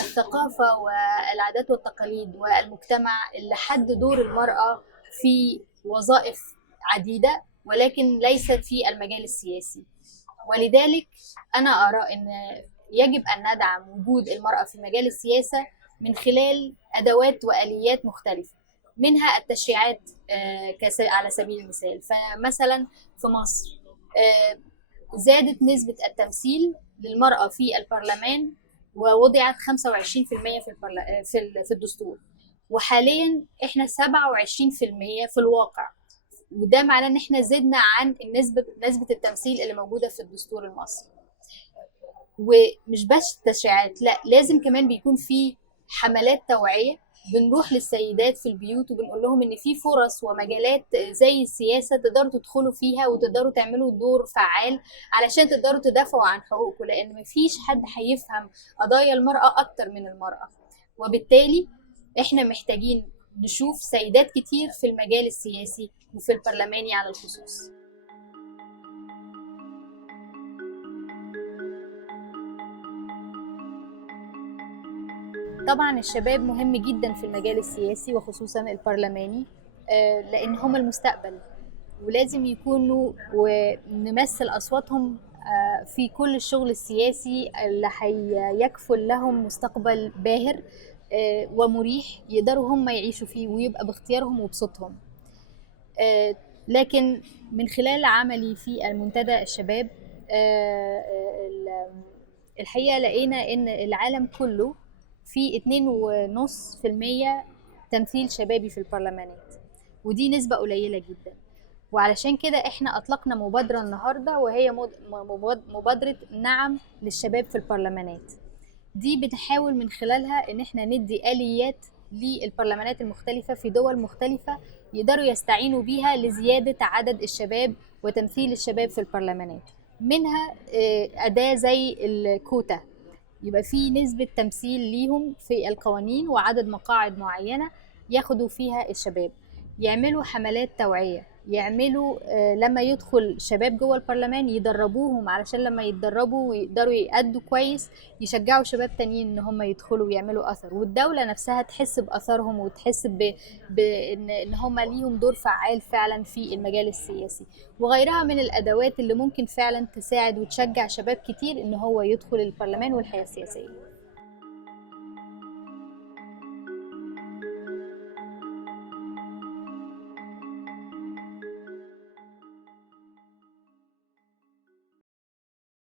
الثقافة والعادات والتقاليد والمجتمع اللي حد دور المرأة في وظائف عديدة، ولكن ليست في المجال السياسي. ولذلك أنا أرى أن يجب أن ندعم وجود المرأة في مجال السياسة من خلال أدوات وآليات مختلفة، منها التشريعات. على سبيل المثال، فمثلا في مصر زادت نسبة التمثيل للمرأة في البرلمان، ووضعت 25% في الدستور، وحاليا احنا 27% في الواقع. وده معناه ان احنا زدنا عن نسبة التمثيل اللي موجودة في الدستور المصري. ومش بس تشريعات، لا، لازم كمان بيكون في حملات توعية، بنروح للسيدات في البيوت وبنقول لهم ان في فرص ومجالات زي السياسة تقدروا تدخلوا فيها وتقدروا تعملوا دور فعال علشان تقدروا تدافعوا عن حقوقكم، لان مفيش حد هيفهم قضايا المرأة اكتر من المرأة. وبالتالي احنا محتاجين نشوف سيدات كتير في المجال السياسي وفي البرلماني على الخصوص. طبعا الشباب مهم جدا في المجال السياسي وخصوصا البرلماني، لان هم المستقبل، ولازم يكونوا ونمثل اصواتهم في كل الشغل السياسي اللي هيكفل لهم مستقبل باهر ومريح يقدروا هم يعيشوا فيه ويبقى باختيارهم وبصوتهم. لكن من خلال عملي في المنتدى الشباب الحقيقة لقينا ان العالم كله في 2.5% تمثيل شبابي في البرلمانات، ودي نسبة قليلة جدا. وعلشان كده احنا اطلقنا مبادرة النهاردة، وهي مبادرة نعم للشباب في البرلمانات. دي بنحاول من خلالها ان احنا ندي آليات للبرلمانات المختلفة في دول مختلفة يقدروا يستعينوا بيها لزيادة عدد الشباب وتمثيل الشباب في البرلمانات. منها أداة زي الكوتا، يبقى في نسبة تمثيل ليهم في القوانين وعدد مقاعد معينة ياخدوا فيها الشباب. يعملوا حملات توعية، يعملوا لما يدخل شباب جوه البرلمان يدربوهم علشان لما يتدربوا ويقدروا يأدوا كويس يشجعوا شباب تانيين ان هم يدخلوا ويعملوا اثر، والدولة نفسها تحس باثرهم وتحس بان هم ليهم دور فعال فعلا في المجال السياسي، وغيرها من الادوات اللي ممكن فعلا تساعد وتشجع شباب كتير ان هو يدخل البرلمان والحياة السياسية.